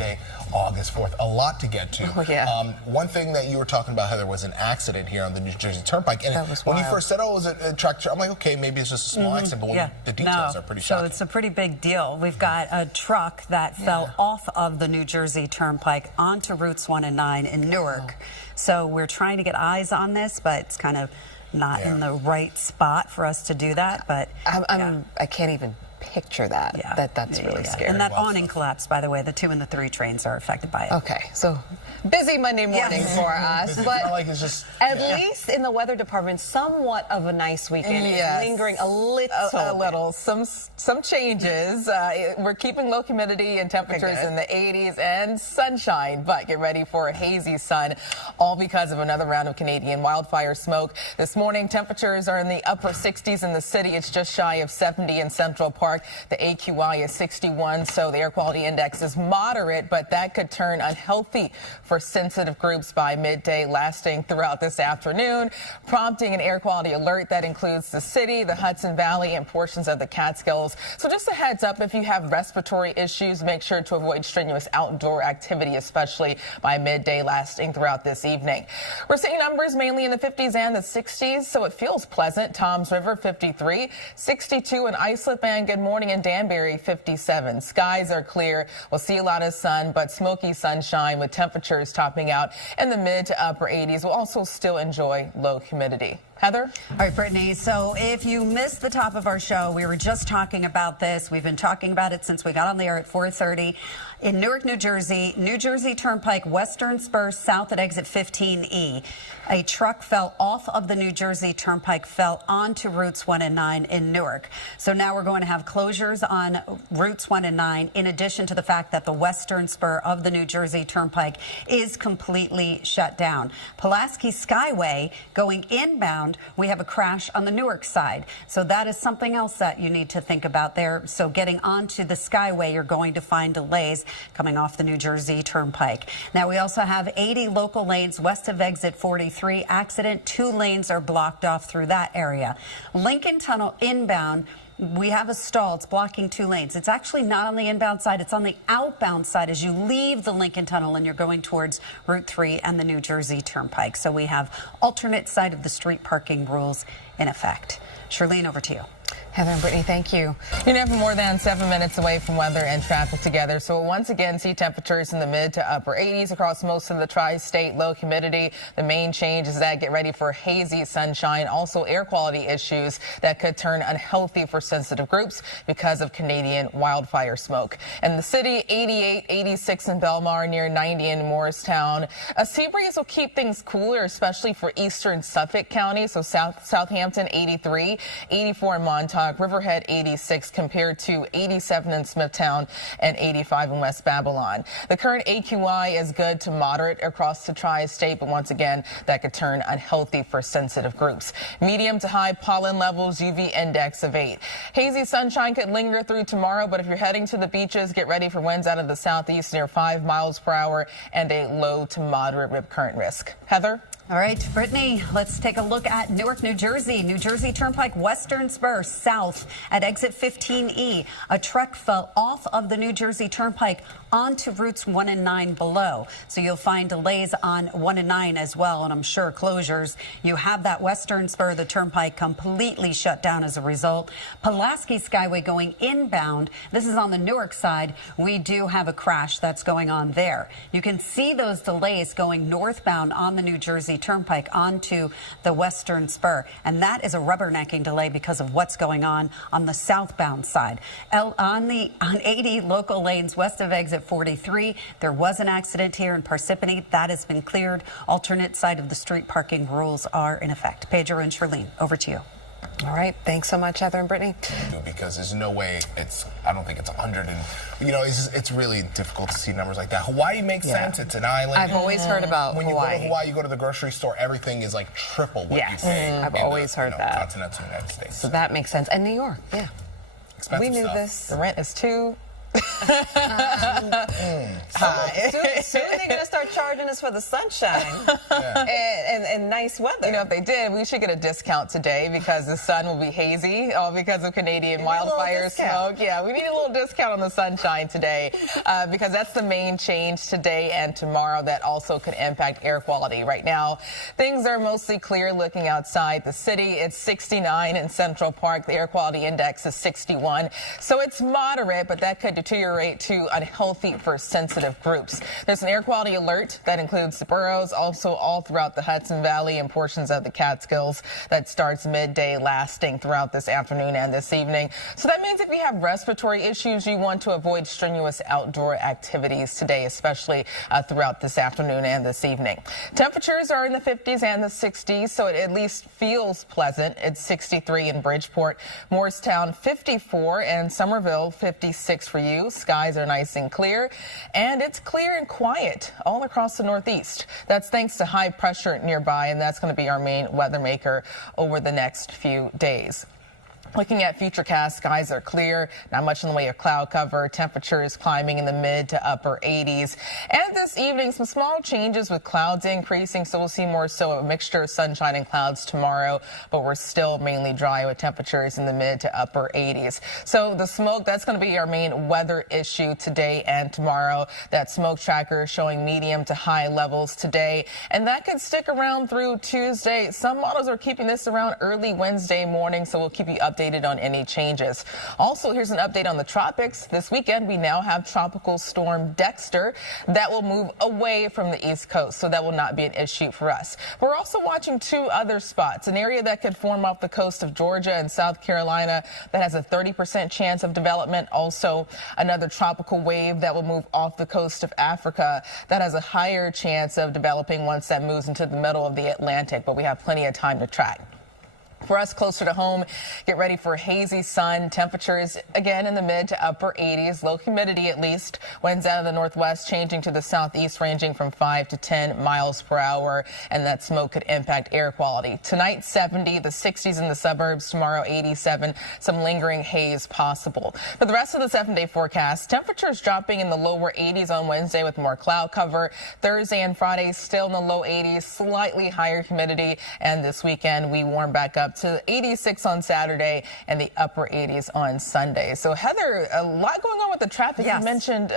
Monday, August 4th. A lot to get to. Oh, yeah. One thing that you were talking about, Heather, was an accident here on the New Jersey Turnpike. And that was when wild. you first said, oh, it was a tractor, I'm like, okay, maybe it's just a small accident, but when the details are pretty shocking. So it's a pretty big deal. We've got a truck that fell off of the New Jersey Turnpike onto routes 1 and 9 in Newark. So we're trying to get eyes on this, but it's kind of not in the right spot for us to do that. But I can't even picture that. That's really scary. And that awning collapsed, by the way. The 2 and the 3 trains are affected by it. Okay, so busy Monday morning for us, but like it's just, at least in the weather department, somewhat of a nice weekend. It's lingering a little. Some changes. We're keeping low humidity and temperatures in the 80s and sunshine, but get ready for a hazy sun, all because of another round of Canadian wildfire smoke. This morning, temperatures are in the upper 60s in the city. It's just shy of 70 in Central Park. The AQI is 61, so the air quality index is moderate, but that could turn unhealthy for sensitive groups by midday, lasting throughout this afternoon, prompting an air quality alert that includes the city, the Hudson Valley, and portions of the Catskills. So just a heads up, if you have respiratory issues, make sure to avoid strenuous outdoor activity, especially by midday, lasting throughout this evening. We're seeing numbers mainly in the 50s and the 60s, so it feels pleasant. Toms River, 53, 62 in Islip Bend. Good morning in Danbury, 57. Skies are clear. We'll see a lot of sun, but smoky sunshine with temperatures topping out in the mid to upper 80s. We'll also still enjoy low humidity. Heather? All right, Brittany. So if you missed the top of our show, we were just talking about this. We've been talking about it since we got on the air at 4:30. In Newark, New Jersey Turnpike, Western Spur, south at exit 15E. A truck fell off of the New Jersey Turnpike, fell onto routes 1 and 9 in Newark. So now we're going to have closures on routes 1 and 9, in addition to the fact that the Western Spur of the New Jersey Turnpike is completely shut down. Pulaski Skyway going inbound, we have a crash on the Newark side. So that is something else that you need to think about there. So getting onto the Skyway, you're going to find delays coming off the New Jersey Turnpike. Now we also have 80 local lanes west of exit 43. Accident, 2 lanes are blocked off through that area. Lincoln Tunnel inbound, we have a stall. It's blocking 2 lanes. It's actually not on the inbound side. It's on the outbound side as you leave the Lincoln Tunnel and you're going towards Route 3 and the New Jersey Turnpike. So we have alternate side of the street parking rules in effect. Charlene, over to you. Heather and Brittany, thank you. You're never more than 7 minutes away from weather and traffic together. So we'll once again see temperatures in the mid to upper 80s across most of the tri-state. Low humidity. The main change is that get ready for hazy sunshine. Also air quality issues that could turn unhealthy for sensitive groups because of Canadian wildfire smoke. And the city, 88, 86 in Belmar, near 90 in Morristown. A sea breeze will keep things cooler, especially for eastern Suffolk County. So Southampton, 83, 84 in Montauk. Riverhead 86 compared to 87 in Smithtown and 85 in West Babylon. The current AQI is good to moderate across the tri-state, but once again, that could turn unhealthy for sensitive groups. Medium to high pollen levels, UV index of 8. Hazy sunshine could linger through tomorrow, but if you're heading to the beaches, get ready for winds out of the southeast near 5 miles per hour and a low to moderate rip current risk. Heather? All right, Brittany, let's take a look at Newark, New Jersey. New Jersey Turnpike, Western Spur, south at exit 15E. A truck fell off of the New Jersey Turnpike onto routes 1 and 9 below. So you'll find delays on 1 and 9 as well, and I'm sure closures. You have that Western Spur, the Turnpike, completely shut down as a result. Pulaski Skyway going inbound. This is on the Newark side. We do have a crash that's going on there. You can see those delays going northbound on the New Jersey Turnpike onto the Western Spur, and that is a rubbernecking delay because of what's going on the southbound side. On 80 local lanes west of exit 43, there was an accident here in Parsippany. That has been cleared. Alternate side of the street parking rules are in effect. Pedro and Charlene, over to you. All right. Thanks so much, Heather and Brittany. Because there's no way I don't think it's 100 and, it's really difficult to see numbers like that. Hawaii makes sense. It's an island. I've always heard about when Hawaii. you go to Hawaii, you go to the grocery store, everything is like triple what you pay. I've always heard that. Continental United States. So that makes sense. And New York, Expensive we knew stuff. this. The rent is $2 Soon they're going to start charging us for the sunshine and nice weather. You know, if they did, we should get a discount today because the sun will be hazy, all because of Canadian wildfire smoke. Yeah, we need a little discount on the sunshine today because that's the main change today and tomorrow that also could impact air quality. Right now, things are mostly clear looking outside the city. It's 69 in Central Park. The air quality index is 61. So it's moderate, but that could deteriorate to unhealthy for sensitive groups. There's an air quality alert that includes the boroughs, also all throughout the Hudson Valley and portions of the Catskills that starts midday, lasting throughout this afternoon and this evening. So that means if you have respiratory issues, you want to avoid strenuous outdoor activities today, especially throughout this afternoon and this evening. Temperatures are in the 50s and the 60s, so it at least feels pleasant. It's 63 in Bridgeport, Morristown 54, and Somerville 56 for you. Skies are nice and clear, and it's clear and quiet all across the Northeast. That's thanks to high pressure nearby, and that's going to be our main weather maker over the next few days. Looking at Futurecast, skies are clear, not much in the way of cloud cover. Temperatures climbing in the mid to upper 80s. And this evening, some small changes with clouds increasing, so we'll see more so a mixture of sunshine and clouds tomorrow, but we're still mainly dry with temperatures in the mid to upper 80s. So the smoke, that's going to be our main weather issue today and tomorrow. That smoke tracker is showing medium to high levels today, and that could stick around through Tuesday. Some models are keeping this around early Wednesday morning, so we'll keep you updated on any changes. Also, here's an update on the tropics. This weekend, we now have Tropical Storm Dexter that will move away from the East Coast, so that will not be an issue for us. We're also watching two other spots, an area that could form off the coast of Georgia and South Carolina that has a 30% chance of development. Also, another tropical wave that will move off the coast of Africa that has a higher chance of developing once that moves into the middle of the Atlantic, but we have plenty of time to track. For us closer to home, get ready for hazy sun. Temperatures again in the mid to upper 80s. Low humidity at least. Winds out of the northwest changing to the southeast, ranging from 5 to 10 miles per hour. And that smoke could impact air quality. Tonight 70, the 60s in the suburbs. Tomorrow 87. Some lingering haze possible. For the rest of the 7-day forecast, temperatures dropping in the lower 80s on Wednesday with more cloud cover. Thursday and Friday still in the low 80s. Slightly higher humidity. And this weekend we warm back up to 86 on Saturday and the upper 80s on Sunday. So Heather, a lot going on with the traffic. Yes. You mentioned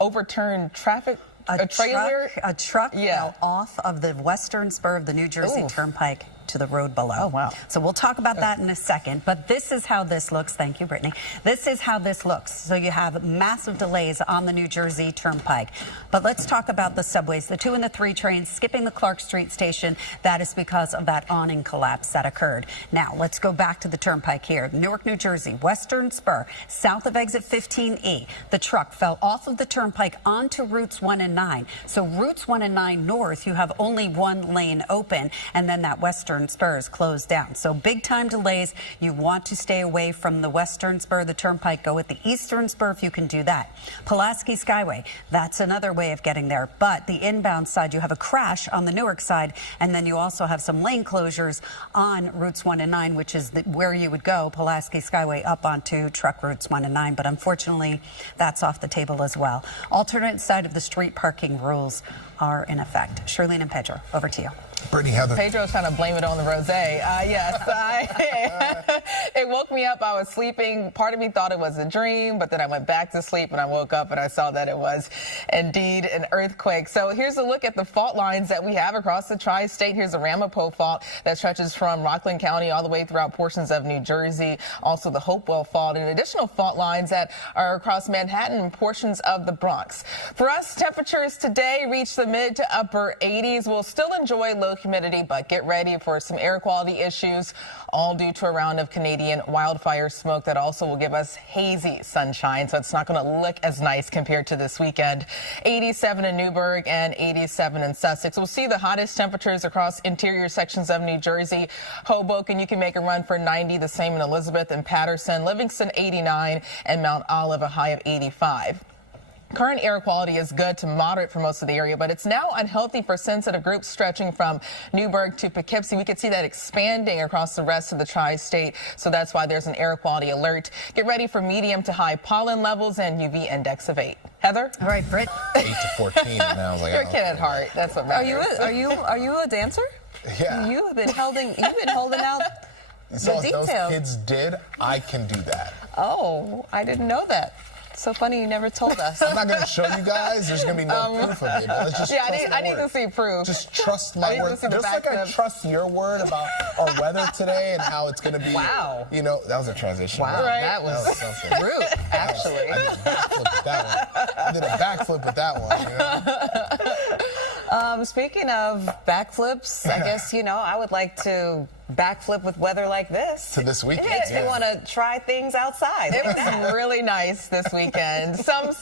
overturned traffic. A trailer? A truck fell off of the western spur of the New Jersey Turnpike to the road below. Oh, wow. So we'll talk about that in a second. But this is how this looks. Thank you, Brittany. This is how this looks. So you have massive delays on the New Jersey Turnpike. But let's talk about the subways. The 2 and the 3 trains skipping the Clark Street station. That is because of that awning collapse that occurred. Now, let's go back to the Turnpike here. Newark, New Jersey, western spur, south of exit 15E. The truck fell off of the Turnpike onto routes 1 and 9. So routes 1 and 9 north, you have only one lane open, and then that western spur is closed down. So big time delays. You want to stay away from the western spur of the Turnpike. Go with the eastern spur if you can do that. Pulaski Skyway, that's another way of getting there. But the inbound side, you have a crash on the Newark side, and then you also have some lane closures on routes 1 and 9, which is where you would go, Pulaski Skyway, up onto truck routes 1 and 9. But unfortunately, that's off the table as well. Alternate side of the street parking rules are in effect. Shirlene and Pedro, over to you. Brittany, Heather. Pedro's trying to blame it on the rosé. Yes, it woke me up. I was sleeping. Part of me thought it was a dream, but then I went back to sleep and I woke up and I saw that it was indeed an earthquake. So here's a look at the fault lines that we have across the tri-state. Here's the Ramapo fault that stretches from Rockland County all the way throughout portions of New Jersey. Also the Hopewell fault and additional fault lines that are across Manhattan and portions of the Bronx. For us, temperatures today reach the mid to upper 80s. We'll still enjoy low humidity, but get ready for some air quality issues, all due to a round of Canadian wildfire smoke that also will give us hazy sunshine, so it's not going to look as nice compared to this weekend. 87 in Newburgh and 87 in Sussex. We'll see the hottest temperatures across interior sections of New Jersey. Hoboken, you can make a run for 90, the same in Elizabeth and Patterson. Livingston, 89, and Mount Olive, a high of 85. Current air quality is good to moderate for most of the area, but it's now unhealthy for sensitive groups stretching from Newburgh to Poughkeepsie. We could see that expanding across the rest of the tri-state, so that's why there's an air quality alert. Get ready for medium to high pollen levels and UV index of 8. Heather? All right, Britt. 8 to 14, and I was like, You're a kid at heart. That's what matters. Are you a dancer? Yeah. You've been holding out So the if those detail. kids did, I can do that. Oh, I didn't know that. So funny you never told us. I'm not going to show you guys. There's going to be no proof of it. But let's just trust I my need word. to see proof. Just trust my word. Just like I trust your word about our weather today and how it's going to be. Wow. You know, that was a transition. Wow, Right? that was something. rude, actually. I did a backflip with that one. You know? Speaking of backflips, I guess, I would like to backflip with weather like this. To this weekend. It makes me want to try things outside. It was really nice this weekend. Some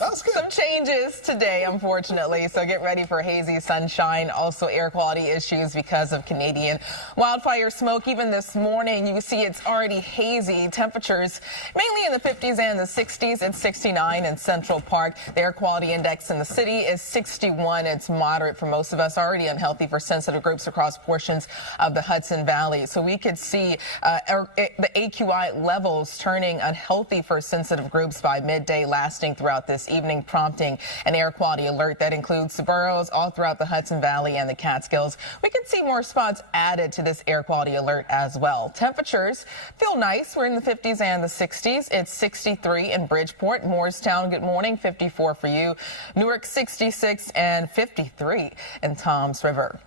changes today, unfortunately, so get ready for hazy sunshine. Also air quality issues because of Canadian wildfire smoke. Even this morning, you can see it's already hazy. Temperatures mainly in the 50s and the 60s. It's 69 in Central Park. The air quality index in the city is 61. It's moderate for most of us, already unhealthy for sensitive groups across portions of the Hudson Valley. So we could see the AQI levels turning unhealthy for sensitive groups by midday, lasting throughout this evening, prompting an air quality alert that includes the boroughs all throughout the Hudson Valley and the Catskills. We could see more spots added to this air quality alert as well. Temperatures feel nice. We're in the 50s and the 60s. It's 63 in Bridgeport. Morristown, good morning, 54 for you. Newark, 66 and 53 in Toms River.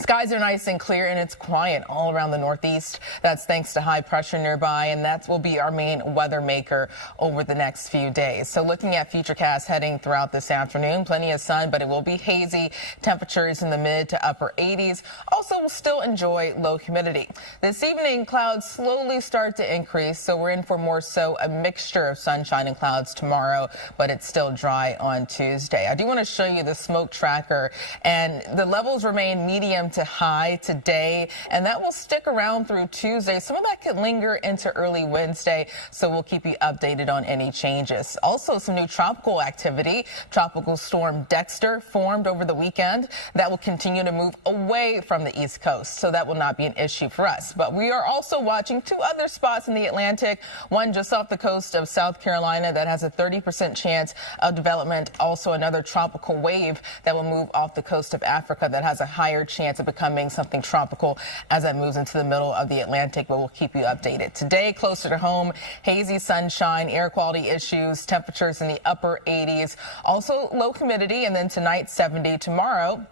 Skies are nice and clear, and it's quiet all around the Northeast. That's thanks to high pressure nearby, and that will be our main weather maker over the next few days. So looking at futurecasts heading throughout this afternoon, plenty of sun, but it will be hazy. Temperatures in the mid to upper 80s. Also, we'll still enjoy low humidity. This evening, clouds slowly start to increase, so we're in for more so a mixture of sunshine and clouds tomorrow, but it's still dry on Tuesday. I do want to show you the smoke tracker, and the levels remain medium to high today, and that will stick around through Tuesday. Some of that could linger into early Wednesday, so we'll keep you updated on any changes. Also, some new tropical activity. Tropical storm Dexter formed over the weekend. That will continue to move away from the East Coast, so that will not be an issue for us. But we are also watching two other spots in the Atlantic, one just off the coast of South Carolina that has a 30% chance of development. Also, another tropical wave that will move off the coast of Africa that has a higher chance of becoming something tropical as that moves into the middle of the Atlantic, but we'll keep you updated. Today, closer to home, hazy sunshine, air quality issues, temperatures in the upper 80s, also low humidity, and then tonight 70. Tomorrow,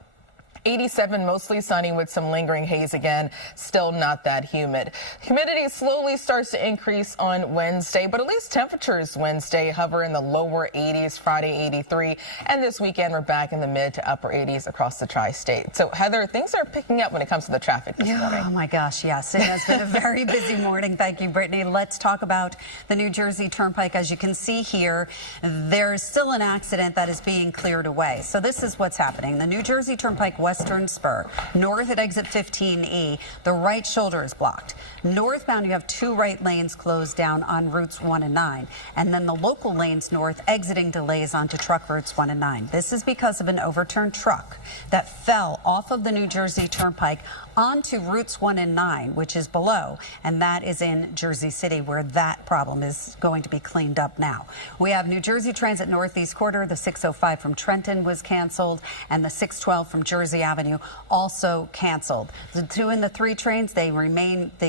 87, mostly sunny with some lingering haze again. Still not that humid. Humidity slowly starts to increase on Wednesday, but at least temperatures Wednesday hover in the lower 80s, Friday 83, and this weekend we're back in the mid to upper 80s across the tri-state. So Heather, things are picking up when it comes to the traffic this morning. Oh my gosh, yes. It has been a very busy morning. Thank you, Brittany. Let's talk about the New Jersey Turnpike. As you can see here, there's still an accident that is being cleared away. So this is what's happening. The New Jersey Turnpike Western Spur, north at exit 15E, the right shoulder is blocked. Northbound, you have two right lanes closed down on routes 1 and 9, and then the local lanes north exiting delays onto truck routes 1 and 9. This is because of an overturned truck that fell off of the New Jersey Turnpike onto routes 1 and 9, which is below, and that is in Jersey City, where that problem is going to be cleaned up now. We have New Jersey Transit Northeast Quarter. The 605 from Trenton was canceled, and the 612 from Jersey Avenue also canceled. The 2 and the 3 trains, they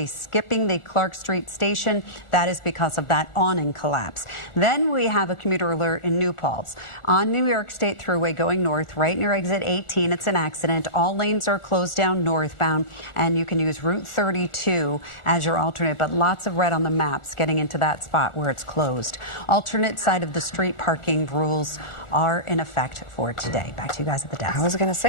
skipping the Clark Street station. That is because of that awning collapse. Then we have a commuter alert in New Paltz on New York State Thruway going north, right near exit 18. It's an accident. All lanes are closed down northbound, and you can use Route 32 as your alternate, but lots of red on the maps getting into that spot where it's closed. Alternate side of the street parking rules are in effect for today. Back to you guys at the desk. I was going to say